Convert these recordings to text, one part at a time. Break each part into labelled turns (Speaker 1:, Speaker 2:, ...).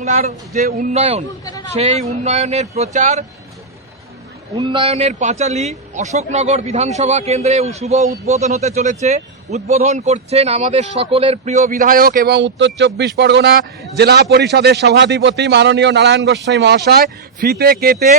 Speaker 1: বাংলার যে উন্নয়ন, সেই উন্নয়নের প্রচার, উন্নয়নের পাঁচালী অশোকনগর বিধানসভা কেন্দ্রে শুভ উদ্বোধন হতে চলেছে। উদ্বোধন করছেন আমাদের সকলের প্রিয় বিধায়ক এবং উত্তর চব্বিশ পরগনা জেলা পরিষদের সভাধিপতি মাননীয় নারায়ণ গোস্বাই মহাশয়। ফিতে কেটে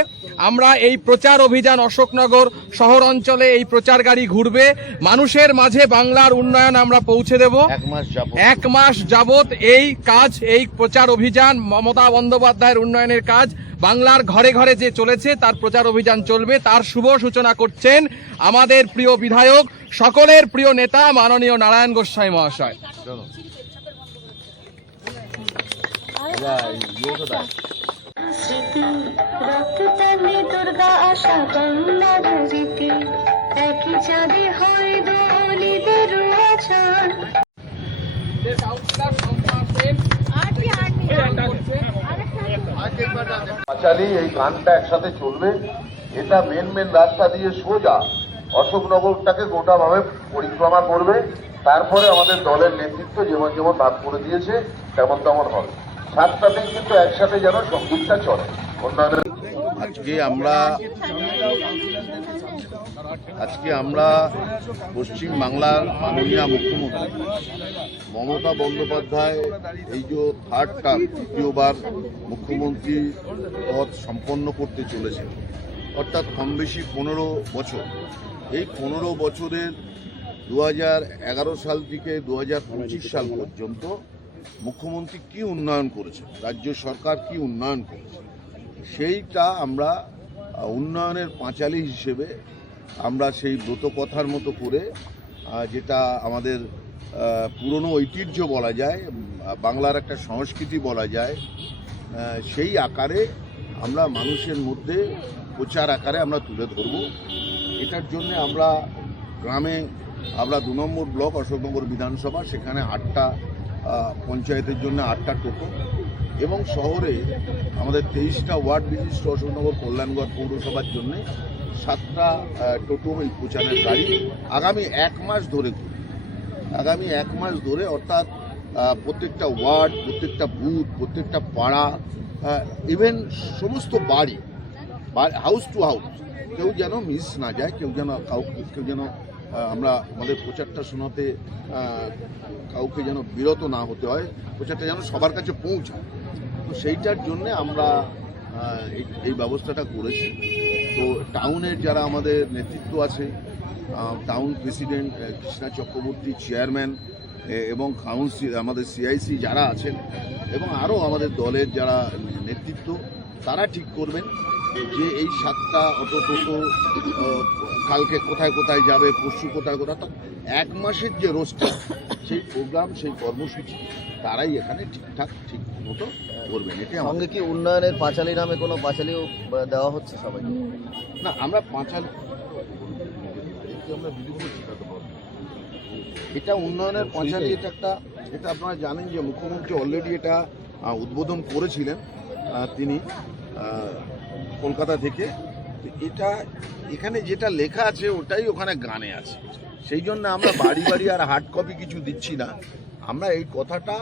Speaker 1: আমরা এই প্রচার অভিযান অশোকনগর শহর অঞ্চলে এই প্রচার গাড়ি ঘুরবে। মানুষের মাঝে বাংলার উন্নয়ন আমরা পৌঁছে দেব।
Speaker 2: এক মাস যাব
Speaker 1: এক মাস যাবত এই কাজ এই প্রচার অভিযান মমতা বন্দ্যোপাধ্যায়ের উন্নয়নের কাজ বাংলার ঘরে ঘরে যে চলেছে তার প্রচার অভিযান চলবে তার শুভ সূচনা করছেন আমাদের প্রিয় বিধায়ক সকলের প্রিয় নেতা মাননীয় নারায়ণ গোস্বাই মহাশয়।
Speaker 3: স্মৃতি দুর্গা আশা বাংলার রীতি একই চাঁদে হয় দলিদের
Speaker 2: এই গানটা একসাথে চলবে। এটা মেন মেন রাস্তা দিয়ে সোজা। অশোকনগরটাকে গোটাভাবে পরিক্রমা করবে। তারপরে আমাদের দলের নেতৃত্ব যেমন যেমন ভাগ করে দিয়েছে তেমন তেমন হবে। কিন্তু একসাথে যেন সঙ্গীতটা চলে। উন্নয়নের আজকে আমরা আজকে আমরা পশ্চিম বাংলার মাননীয় মুখ্যমন্ত্রী মমতা বন্দ্যোপাধ্যায়, এই যে থার্ড টার্ম তৃতীয়বার মুখ্যমন্ত্রী পদ সম্পন্ন করতে চলেছে অর্থাৎ কম বেশি পনেরো বছর। এই পনেরো বছরের দু সাল থেকে দু সাল পর্যন্ত মুখ্যমন্ত্রী কি উন্নয়ন করেছে রাজ্য সরকার কি উন্নয়ন করেছে? সেইটা আমরা উন্নয়নের পাঁচালি হিসেবে আমরা সেই ব্রত কথার মতো করে যেটা আমাদের পুরনো ঐতিহ্য বলা যায়, বাংলার একটা সংস্কৃতি বলা যায় সেই আকারে আমরা মানুষের মধ্যে প্রচার আকারে আমরা তুলে ধরব। এটার জন্য আমরা গ্রামে, আমরা দু নম্বর ব্লক অশোকনগর বিধানসভা, সেখানে আটটা পঞ্চায়েতের জন্য আটটা টোটো এবং শহরে আমাদের তেইশটা ওয়ার্ড বিশিষ্ট অশোকনগর কল্যাণগড় পৌরসভার জন্য সাতটা টোটো এই প্রচারের গাড়ি আগামী এক মাস ধরে। আগামী এক মাস ধরে অর্থাৎ প্রত্যেকটা ওয়ার্ড, প্রত্যেকটা বুথ, প্রত্যেকটা পাড়া ইভেন সমস্ত বাড়ি হাউস টু হাউস কেউ যেন মিস না যায়, কেউ যেন কাউ যেন আমরা আমাদের প্রচারটা শোনাতে কাউকে যেন বিরত না হতে হয়, প্রচারটা যেন সবার কাছে পৌঁছায়। তো সেইটার জন্য আমরা এই- ব্যবস্থাটা করেছি। তো টাউনের যারা আমাদের নেতৃত্ব আছে town president Krishna Chakraborty chairman এবং কাউন্সিল, আমাদের সিআইসি যারা আছেন, এবং আরও আমাদের দলের যারা নেতৃত্ব, তারা ঠিক করবেন। যে এই সাতটা অটো টোটো কালকে কোথায় কোথায় যাবে পরশু কোথায় কোথায় এক মাসের যে রোস্টার সেই প্রোগ্রাম সেই কর্মসূচি তারাই এখানে ঠিকঠাক ঠিক মতো করবেন আমাদের
Speaker 4: সঙ্গে কি উন্নয়নের পাঁচালী নামে কোনো পাঁচালিও দেওয়া হচ্ছে সবাইকে?
Speaker 2: না আমরা পাঁচাল আমরা করছি তাতে এটা উন্নয়নের পাঁচালি এটা একটা এটা আপনারা জানেন যে মুখ্যমন্ত্রী অলরেডি এটা উদ্বোধন করেছিলেন তিনি কলকাতা থেকে এটা এখানে যেটা লেখা আছে ওটাই ওখানে গানে আছে। সেই জন্য আমরা বাড়ি বাড়ি আর হার্ড কপি কিছু দিচ্ছি না। আমরা এই কথাটা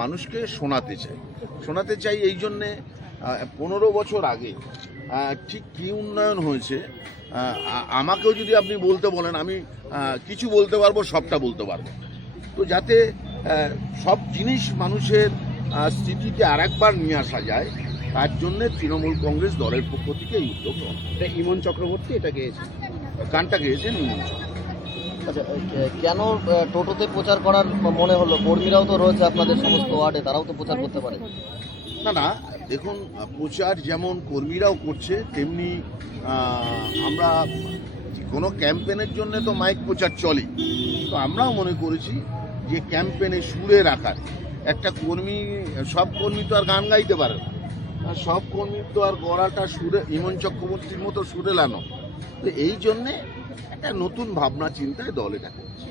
Speaker 2: মানুষকে শোনাতে চাই। শোনাতে চাই এই জন্যে পনেরো বছর আগে ঠিক কী উন্নয়ন হয়েছে আমাকেও যদি আপনি বলতে বলেন আমি কিছু বলতে পারব সবটা বলতে পারব। তো যাতে সব জিনিস মানুষের আহ, স্মৃতিতে আরেকবার নিয়ে আসা যায় তার জন্যে তৃণমূল কংগ্রেস দলের পক্ষ থেকে এই উদ্যোগ
Speaker 5: এটা ইমন চক্রবর্তী এটা গেয়েছে?
Speaker 2: গানটা গেয়েছেন ইমন
Speaker 4: আচ্ছা কেন টোটোতে প্রচার করার মনে হলো? কর্মীরাও তো রয়েছে আপনাদের সমস্ত ওয়ার্ডে তারাও তো প্রচার করতে পারে।
Speaker 2: না না দেখুন প্রচার যেমন কর্মীরাও করছে তেমনি আমরা কোনো ক্যাম্পেনের জন্য তো মাইক প্রচার চলে। তো আমরাও মনে করেছি যে ক্যাম্পেনে সুরের আকার একটা কর্মী সব কর্মী তো আর গান গাইতে পারে না। সব কর্মীর তো আর গড়াটা সুরে, ইমন চক্রবর্তীর মতো সুরে লানো তো এই জন্যে একটা নতুন ভাবনা চিন্তায় দল এটা করছে।